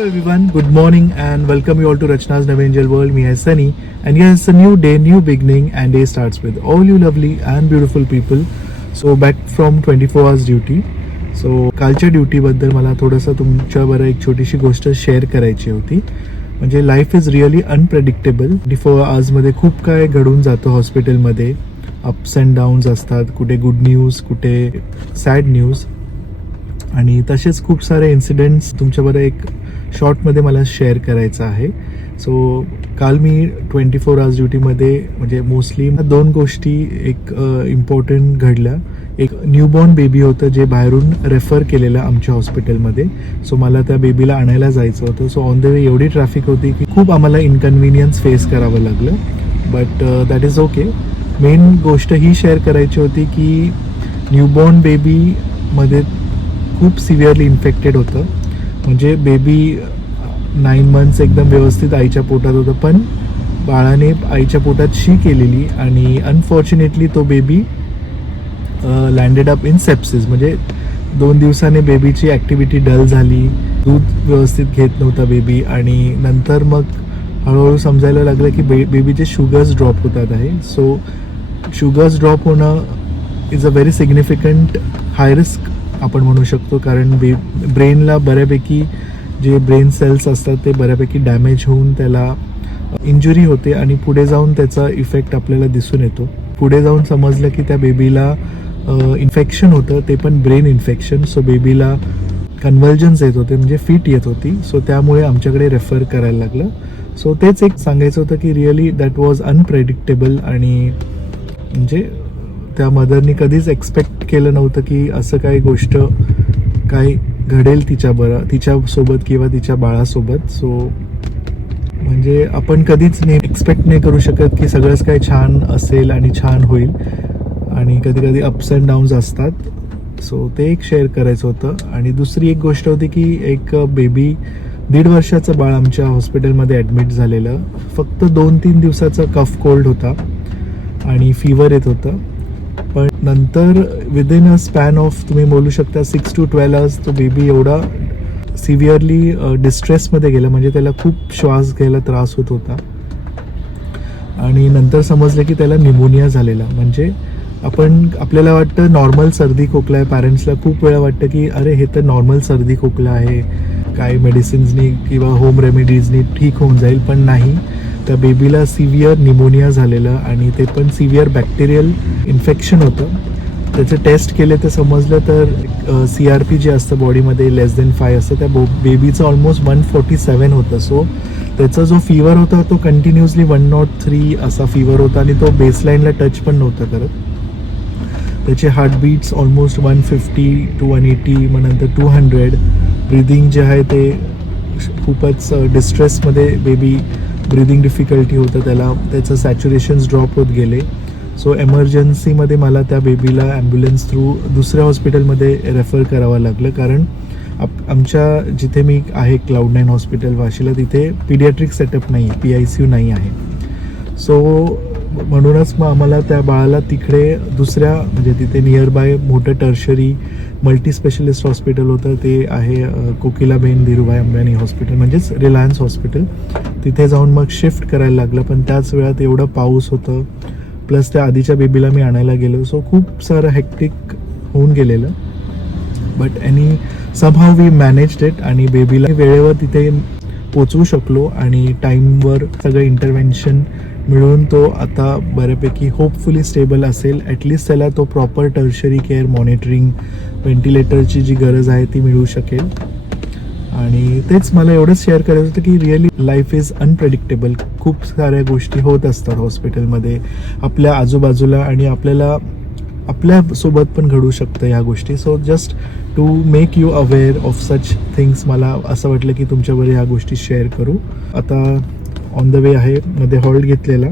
Hello everyone, good morning and welcome you all to Rachna's Never Angel World. Me is Sunny and yes, a new day, new beginning and day starts with all you lovely and beautiful people. So back from 24 hours duty. So कालच्या ड्युटीबद्दल मला थोडंसं तुमच्याबरोबर एक छोटीशी गोष्ट share करायची होती. म्हणजे लाईफ इज रिअली अनप्रेडिक्टेबल. 24 आवर्समध्ये खूप काय घडून जातं हॉस्पिटलमध्ये. अप्स अँड डाऊन्स असतात, कुठे गुड न्यूज, कुठे सॅड न्यूज आणि तसेच खूप सारे इन्सिडेंट्स तुमच्याबरोबर एक शॉर्टमध्ये मला शेअर करायचं आहे. सो काल मी 24 आवर्स ड्युटीमध्ये म्हणजे मोस्टली दोन गोष्टी एक इम्पॉर्टंट घडल्या. एक न्यूबॉर्न बेबी होतं जे बाहेरून रेफर केलेलं आमच्या हॉस्पिटलमध्ये. सो मला त्या बेबीला आणायला जायचं होतं. सो ऑन द वे एवढी ट्रॅफिक होती की खूप आम्हाला इनकन्व्हिनियन्स फेस करावं लागलं. But that is okay. Main गोष्ट ही शेअर करायची होती की न्यूबॉर्न बेबीमध्ये खूप सिव्हिअरली इन्फेक्टेड होतं. म्हणजे बेबी 9 मंथ्स एकदम व्यवस्थित आईच्या पोटात होतं, पण बाळाने आईच्या पोटात शी केलेली आणि अनफॉर्च्युनेटली तो baby landed up in sepsis. म्हणजे 2 दिवसाने बेबीची ॲक्टिव्हिटी डल झाली, दूध व्यवस्थित घेत नव्हता बेबी आणि नंतर मग हळूहळू समजायला लागलं की बेबीचे शुगर्स ड्रॉप होतात आहे. सो शुगर्स ड्रॉप होणं is a very significant high risk आपण म्हणू शकतो. कारण ब्रेनला बऱ्यापैकी जे ब्रेन सेल्स असतात ते बऱ्यापैकी डॅमेज होऊन त्याला इंजुरी होते आणि पुढे जाऊन त्याचा इफेक्ट आपल्याला दिसून येतो. पुढे जाऊन समजलं की त्या बेबीला इन्फेक्शन होतं, ते पण ब्रेन इन्फेक्शन. सो बेबीला कन्व्हल्जन्स येत होते, म्हणजे फिट येत होती. सो त्यामुळे आमच्याकडे रेफर करायला लागलं. सो तेच एक सांगायचं होतं की रिअली दॅट वॉज अनप्रेडिक्टेबल आणि म्हणजे त्या मदरनी कधीच एक्सपेक्ट केलं नव्हतं की असं काही गोष्ट काय घडेल तिच्यासोबत किंवा तिच्या बाळासोबत. सो म्हणजे आपण कधीच एक्सपेक्ट नाही करू शकत की सगळंच काही छान असेल आणि छान होईल आणि कधी कधी अप्स अँड डाऊन्स असतात. सो ते एक शेअर करायचं होतं. आणि दुसरी एक गोष्ट होती की एक बेबी 1.5 वर्षाचं बाळ आमच्या हॉस्पिटलमध्ये ॲडमिट झालेलं. फक्त 2-3 दिवसाचा कफ कोल्ड होता आणि फीवर येत होतं. पण नंतर विदिन अ स्पॅन ऑफ तुम्ही बोलू शकता 6 to 12 आवर्स तो बेबी एवढा सिव्हिअरली डिस्ट्रेसमध्ये गेला. म्हणजे त्याला खूप श्वास घ्यायला त्रास होत होता आणि नंतर समजलं की त्याला निमोनिया झालेला. म्हणजे आपल्याला वाटतं नॉर्मल सर्दी खोकला आहे. पॅरेंट्सला खूप वेळा वाटतं की अरे हे तर नॉर्मल सर्दी खोकला आहे, काही मेडिसिन्सनी किंवा होम रेमेडीजनी ठीक होऊन जाईल. पण नाही, त्या बेबीला सिव्हिअर निमोनिया झालेलं आणि ते पण सिव्हिअर बॅक्टेरियल इन्फेक्शन होतं. त्याचे टेस्ट केले तर समजलं तर CRP जे असतं बॉडीमध्ये <5 असतं, त्या बेबीचं ऑलमोस्ट 147 होतं. सो त्याचा जो फीवर होता तो कंटिन्युअसली 103 असा फीवर होता आणि तो बेसलाईनला टच पण नव्हता करत. त्याचे हार्टबीट्स ऑलमोस्ट 150 to 180, मग नंतर 200. ब्रिदिंग जे आहे ते खूपच डिस्ट्रेसमध्ये बेबी, ब्रिदिंग डिफिकल्टी होतं त्याला, त्याचं सॅच्युरेशन्स ड्रॉप होत गेले. सो एमर्जन्सीमध्ये मला त्या बेबीला ॲम्ब्युलन्स थ्रू दुसऱ्या हॉस्पिटलमध्ये रेफर करावं लागलं. कारण आमच्या जिथे मी आहे Cloud9 हॉस्पिटल वाशीला, तिथे पिडियाट्रिक सेटअप नाही आहे, PICU नाही आहे. सो म्हणूनच मग आम्हाला त्या बाळाला तिकडे दुसऱ्या म्हणजे तिथे नियर बाय मोठं टर्शरी मल्टी स्पेशलिस्ट हॉस्पिटल होतं, ते आहे कोकिलाबेन धीरूभाई अंबानी हॉस्पिटल, म्हणजेच रिलायन्स हॉस्पिटल. तिथे जाऊन मग शिफ्ट करायला लागलं. पण त्याच वेळात एवढं पाऊस होतं, प्लस त्या आधीच्या बेबीला मी आणायला गेलो. सो खूप सारं हेक्टिक होऊन गेलेलं. But somehow we managed it आणि बेबीला वेळेवर तिथे पोचवू शकलो आणि टाईमवर सगळं इंटरव्हेन्शन मिळून तो आता बऱ्यापैकी होपफुली स्टेबल असेल. ॲटलिस्ट त्याला तो प्रॉपर टर्शरी केअर, मॉनिटरिंग, व्हेंटिलेटरची जी गरज आहे ती मिळू शकेल. आणि तेच मला एवढंच शेअर करायचं होतं की रिअली लाईफ इज अनप्रेडिक्टेबल. खूप साऱ्या गोष्टी होत असतात हॉस्पिटलमध्ये, आपल्या आजूबाजूला, आणि आपल्यासोबत पण घडू शकतं ह्या गोष्टी. So just to make you aware of such things मला असं वाटलं की तुमच्याबरोबर ह्या गोष्टी शेअर करू. आता ऑन द वे आहे, मध्ये हॉल्ट घेतलेला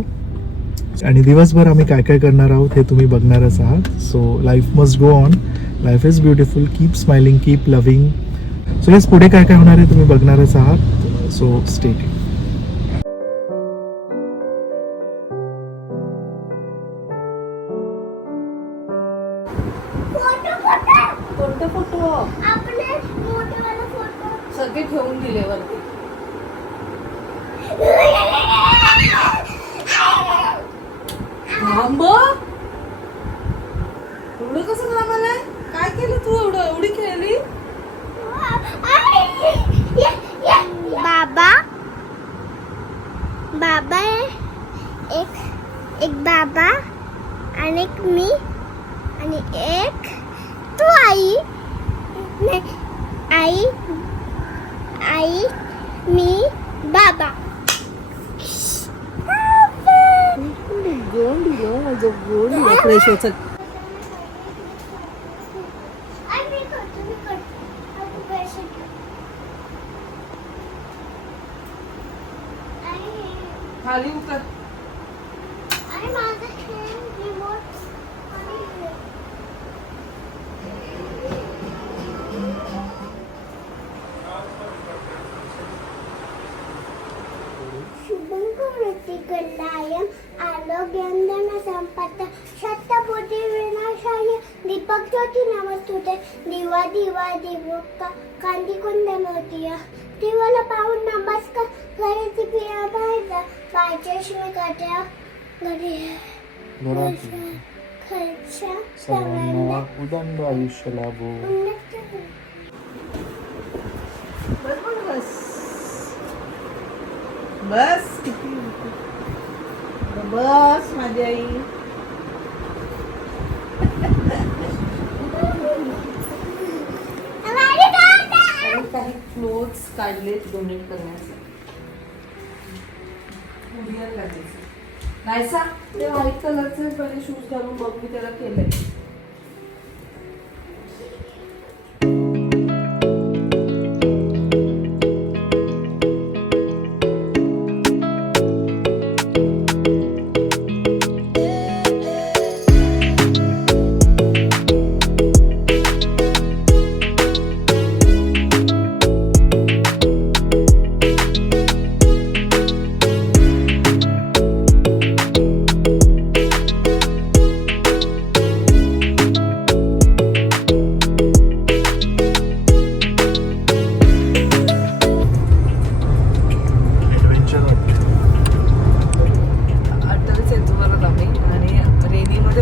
आणि दिवसभर आम्ही काय काय करणार आहोत हे तुम्ही बघणारच आहात. So life must go on, life is beautiful, keep smiling, keep loving. So yes, पुढे काय काय होणार आहे तुम्ही बघणारच आहात. So stay tuned. फोटो सगळे ठेवून दिले वरती. आंब एवढं कसं थांबायलाय? काय केलं तू एवढी खेळली? बाबा बाबा एक बाबा आणि एक मी आणि एक तू आई नाही, आई मी बाबा. फ्रेश होत खाली उतर. आणि माझं खेळ रिमोट शुभं करोति आरोग्यंदन संपत्त शतकोटी विनाशाय दीपक ज्योती नमस्तुते दिवा दिवा दिवका कांती कुंदमोतिया दिवाला पाहून नमस्कार घराची पिया बाहेर पायचेशमी काट्या घरी खर्चा सर्वांना उदंड आयुष्य लाभो. बस बस किती बस माझी आई. काही क्लोथ्स काढलेत डोनेट करण्यासाठी. कुरिअर करायचं नाहीसा ते व्हाईट कलरचे पहिले शूज घालून बघ मी त्याला केलंय.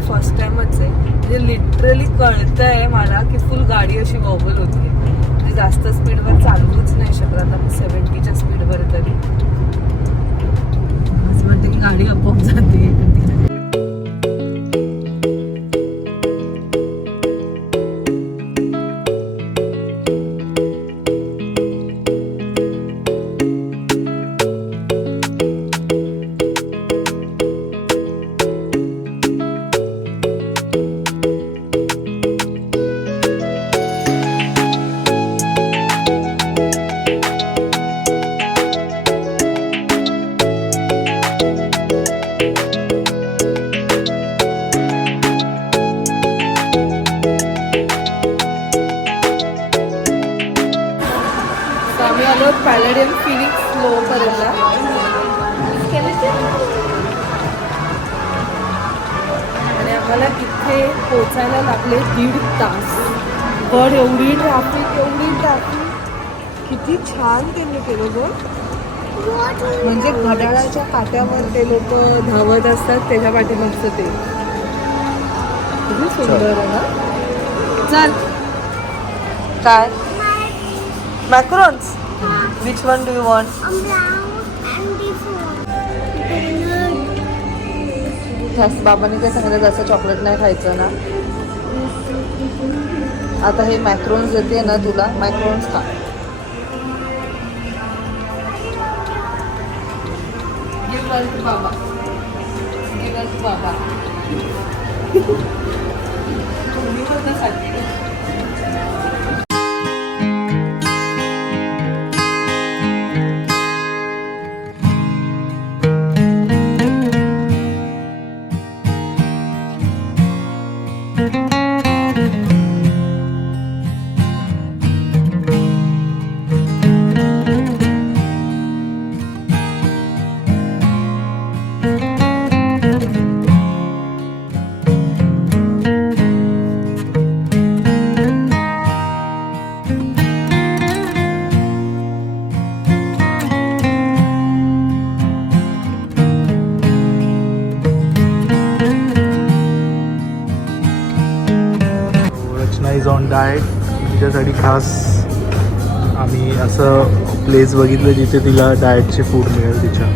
फर्स्ट टाइमच आहे म्हणजे लिटरली कळतंय मला की फुल गाडी अशी वॉबल होती म्हणजे जास्त स्पीडवर चालवूच नाही शकत. आता मी 70च्या स्पीडवर तरी असं म्हणते की गाडी आपोआप जाते. आम्ही आलो पॅलेडियम फिनिक्स लो पर्यंत आणि आम्हाला इथे पोचायला लागले 1.5 तास. पण एवढी ट्रॅफिक किती छान त्यांनी केलं गं. म्हणजे घड्याळाच्या काट्यावर ते लोक धावत असतात त्याच्या पाठीमागचं ते किती सुंदर आहे ना. चल काय macarons? Which one do you want? जास्त बाबांनी काय सांगितलं जास्त चॉकलेट नाही खायचं ना. आता हे मॅक्रोन्स देते ना तुला, मॅक्रोन्स खा. Give one to बाबा. Give one to बाबा. तुम्ही स्वतःसाठी डाएट तिच्यासाठी खास आम्ही असं प्लेस बघितलं जिथे तिला डाएटचे फूड मिळेल तिच्या.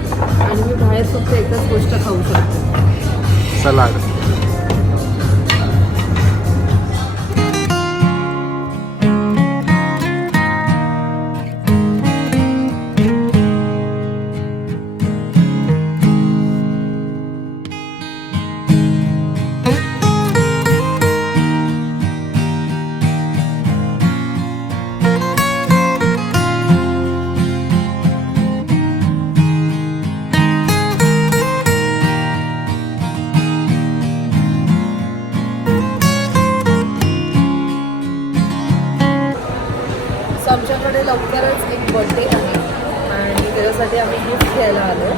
आणि मी बाहेर फक्त एकच गोष्ट खाऊ शकते, सलाड. आमच्याकडे लवकरच एक बर्थडे आहे आणि त्याच्यासाठी आम्ही गिफ्ट घ्यायला आलो.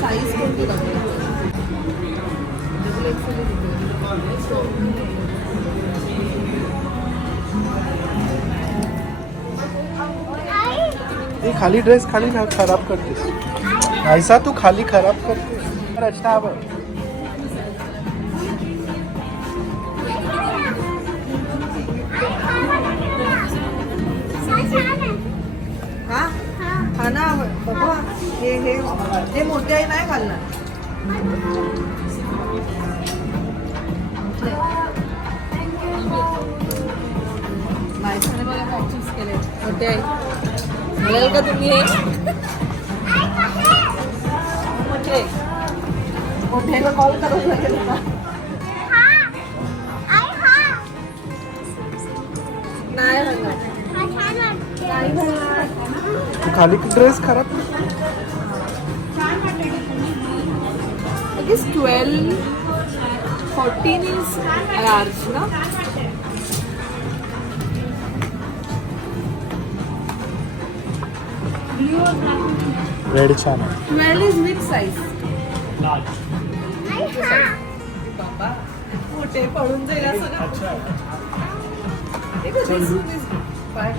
साईज कोणती लागते? ती खाली ड्रेस खाली खराब करतेस. ऐसा तू खाली खराब करतेस. रचना बघ. हा हा ना बाबा, हे मोठे आहे नाही घालणार. माहिती मला काय चूज केले मोठे आहे. मिळेल का तुम्ही हे मोठे मोठ्याला कॉल करावं लागेल का? नाही तू खाली ड्रेस खराब. I guess 12, 14 is large, no? Red छान आहे. 12 is which size? बाबा मोठे पडून जाईल असं ना. this one is fine.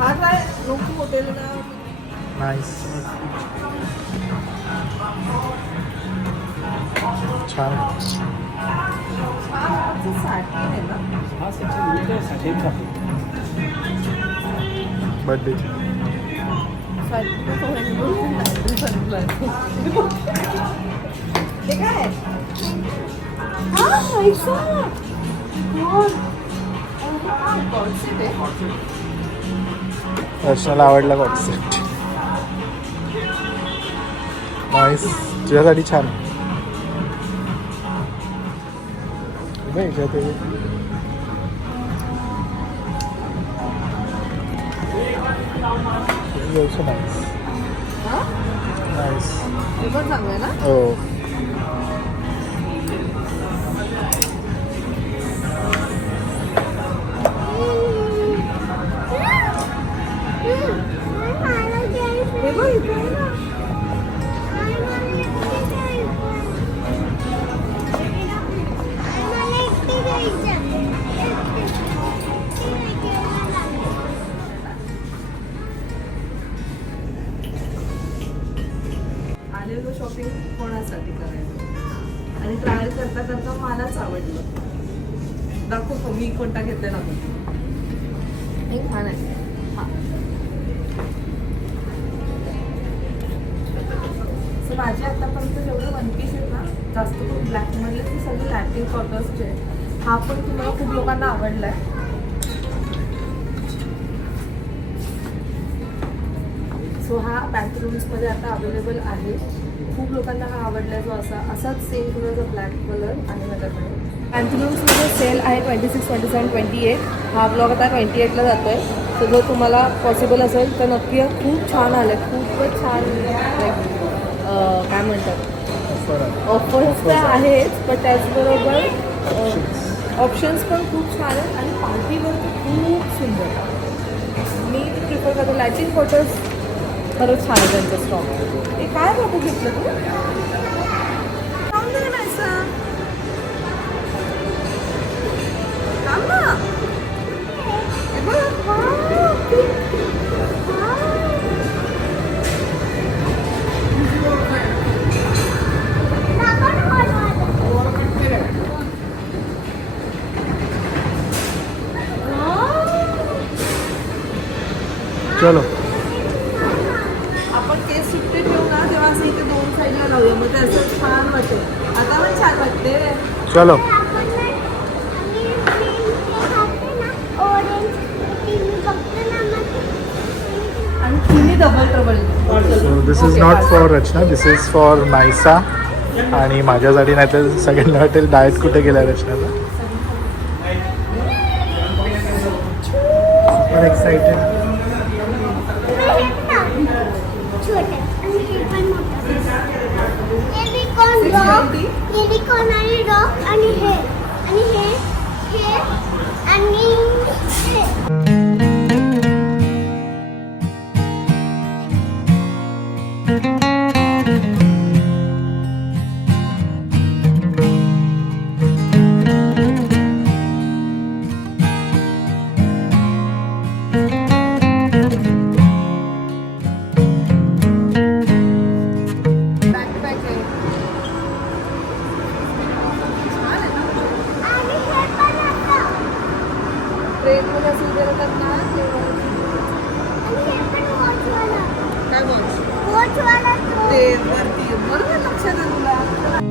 हा काय नको मोठेला ना. नाईस. छान. बर्थडे ते काय दर्शनाला आवडला कॉन्सेप्ट. नाईस. तुझ्यासाठी छान आहे. याच्यात also nice. Nice. हे पण चांगलं आहे ना. हो. हे बघ इथे आहे ना. आलेलो शॉपिंग कोणासाठी करायचं आणि ट्रायल करता करता मलाच आवडलं. दाखवतो मी कोणता घेतला ना. हे छान आहे. हा सो माझे आतापर्यंत जेवढे वन पीस आहेत ना, जास्त करून ब्लॅकमधले ते सगळे लॅटिन कॉटर्सचे आहेत. हा पण तुम्हाला खूप लोकांना आवडला आहे. सो हा पॅन्थलून्समध्ये आता अवेलेबल आहे. खूप लोकांना हा आवडला आहे. जो असाच सेम कलरचा ब्लॅक कलर आहे माझ्याकडे. पॅन्थलून्समध्ये सेल आहे 26, 27, 28. हा ब्लॉग आता 28ला जातो आहे. तर जर तुम्हाला पॉसिबल असेल तर नक्की. खूप छान आलं आहे. खूपच छान. लाईक काय म्हणतात, ऑफर्स तर आहेच पण त्याचबरोबर ऑप्शन्स पण खूप छान आहेत आणि पार्टीवर तर खूप सुंदर. मी प्रिफर करतो लॅचिन कॉटर्स. खरंच छान आहे त्यांचं स्टॉक. हे काय बाबू घेतलं तू? थांब ना. हे बघ. चलो आपण केस सुट्टे ठेवू ना तेव्हा असं इथे दोन साईडला लावूया मग ते असं छान वाटते. आता पण छान वाटते. चलो आणि तिन्ही double trouble. So this is not for Rachna, this is for Nysa आणि माझ्यासाठी. नाही तर सगळ्यांना वाटेल डाएट कुठे गेला रचनाचा. Super excited. युनिकॉर्न आणि डॉग आणि हे आणि हे आणि हे. बॅकपॅक आहे. छान आहे ना. आणि हे पण असं. ट्रेनमध्ये असं उभे राहतात ना तेव्हा. आणि हे पण वॉचवाला. काय बॉक्स वॉचवाला तो. ते वरती बरोबर लक्षात आहे तुला.